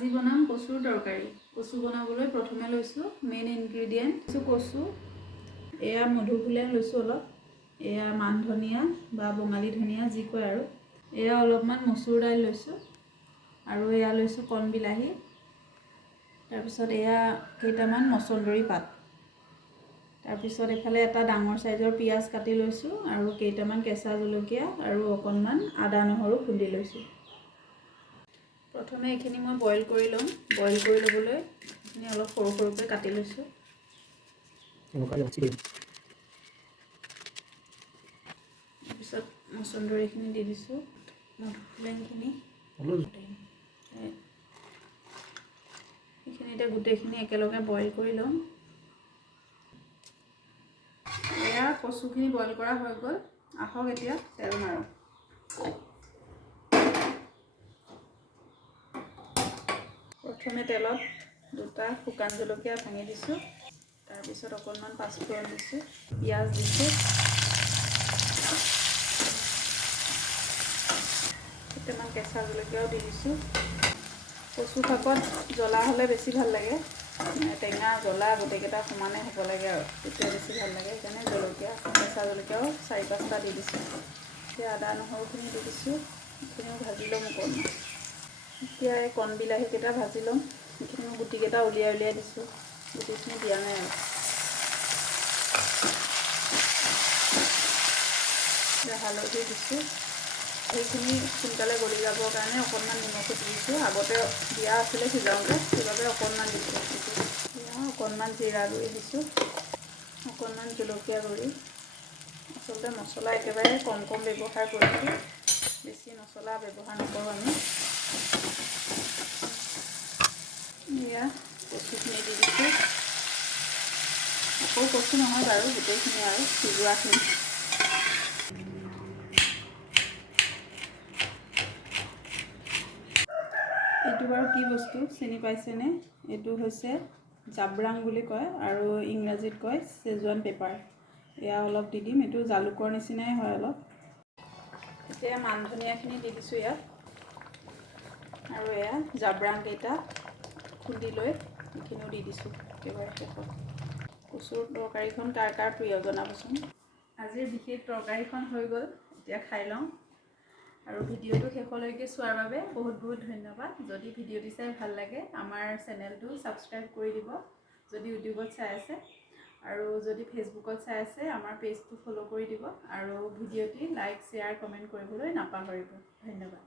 আজি বনাম কচুৰ তৰকাৰী। কচু বনাবলৈ প্ৰথমে লৈছোঁ মেইন ইনগ্ৰেডিয়েণ্ট কচু। এয়া মধুফুলে লৈছোঁ অলপ, এয়া মান ধনিয়া বা বঙালী ধনিয়া যি কয় আৰু। এয়া অলপমান মচুৰ দাইল লৈছোঁ আৰু এয়া লৈছোঁ কণ বিলাহী। তাৰপিছত এয়া কেইটামান মচন্দৰী পাত। তাৰপিছত এফালে এটা ডাঙৰ সাইজৰ পিঁয়াজ কাটি লৈছোঁ আৰু কেইটামান কেঁচা জলকীয়া আৰু অকণমান আদা নহৰু খুন্দি লৈছোঁ। প্ৰথমে এইখিনি মই বইল কৰি ল'ম। বইল কৰি ল'বলৈ এইখিনি অলপ সৰু সৰুকৈ কাটি লৈছোঁ। তাৰপিছত মচন্দৰীখিনি দি দিছোঁ, মধুফুলেংখিনি এইখিনি এতিয়া গোটেইখিনি একেলগে বইল কৰি ল'ম। এয়া কচুখিনি বইল কৰা হৈ গ'ল। আহক এতিয়া তেল মাৰোঁ। প্ৰথমে তেলত দুটা শুকান জলকীয়া ভাঙি দিছোঁ, তাৰপিছত অকণমান পাঁচফোৰণ দিছোঁ, পিঁয়াজ দিছোঁ, কেইটামান কেঁচা জলকীয়াও দি দিছোঁ। কচু শাকত জ্বলা হ'লে বেছি ভাল লাগে, টেঙা জ্বলা গোটেইকেইটা সমানে হ'ব লাগে আৰু তেতিয়া বেছি ভাল লাগে। সেইকাৰণে জলকীয়া কেঁচা জলকীয়াও 4-5টা দি দিছোঁ। এতিয়া আদা নহৰুখিনি দি দিছোঁ, সেইখিনিও ভাজি ল'ম অকণমান। এতিয়া এই কণ বিলাহীকেইটা ভাজি ল'ম। সেইখিনি মই গুটিকেইটা উলিয়াই দিছোঁ, গুটিখিনি দিয়া নাই আৰু। এতিয়া হালধি দিছোঁ, সেইখিনি সোনকালে গলি যাবৰ কাৰণে অকণমান নিমখো দি দিছোঁ। আগতে দিয়া আছিলে সিজাওঁতে, সেইবাবে অকণমান দিছোঁ। এতিয়া অকণমান জিৰা গুড়ি দিছোঁ, অকণমান জলকীয়া গুড়ি। আচলতে মছলা একেবাৰে কম ব্যৱহাৰ কৰিছোঁ, বেছি মছলা ব্যৱহাৰ নকৰোঁ আমি। এয়া কচুখিনি দি দিছোঁ। আকৌ কচু নহয় বাৰু, গোটেইখিনি আৰু সিজোৱাখিনি। এইটো বাৰু কি বস্তু চিনি পাইছেনে? এইটো হৈছে জাব্ৰাং বুলি কয় আৰু ইংৰাজীত কয় চেজৱান পেপাৰ। এয়া অলপ দি দিম, এইটো জালুকৰ নিচিনাই হয় অলপ। এতিয়া মান ধনিয়াখিনি দি দিছোঁ ইয়াত, আৰু এয়া জাব্ৰাং কেইটা খুন্দি লৈ এইখিনিও দি দিছোঁ একেবাৰে শেষত। কচুৰ তৰকাৰীখন কাৰ কাৰ প্ৰিয় জনাবচোন। আজিৰ বিশেষ তৰকাৰীখন হৈ গ'ল, এতিয়া খাই লওঁ। আৰু ভিডিঅ'টো শেষলৈকে চোৱাৰ বাবে বহুত বহুত ধন্যবাদ। যদি ভিডিঅ'টি চাই ভাল লাগে আমাৰ চেনেলটো ছাবস্ক্ৰাইব কৰি দিব যদি ইউটিউবত চাই আছে, আৰু যদি ফেচবুকত চাই আছে আমাৰ পেজটো ফ'ল' কৰি দিব, আৰু ভিডিঅ'টি লাইক শ্বেয়াৰ কমেণ্ট কৰিবলৈ নাপাহৰিব। ধন্যবাদ।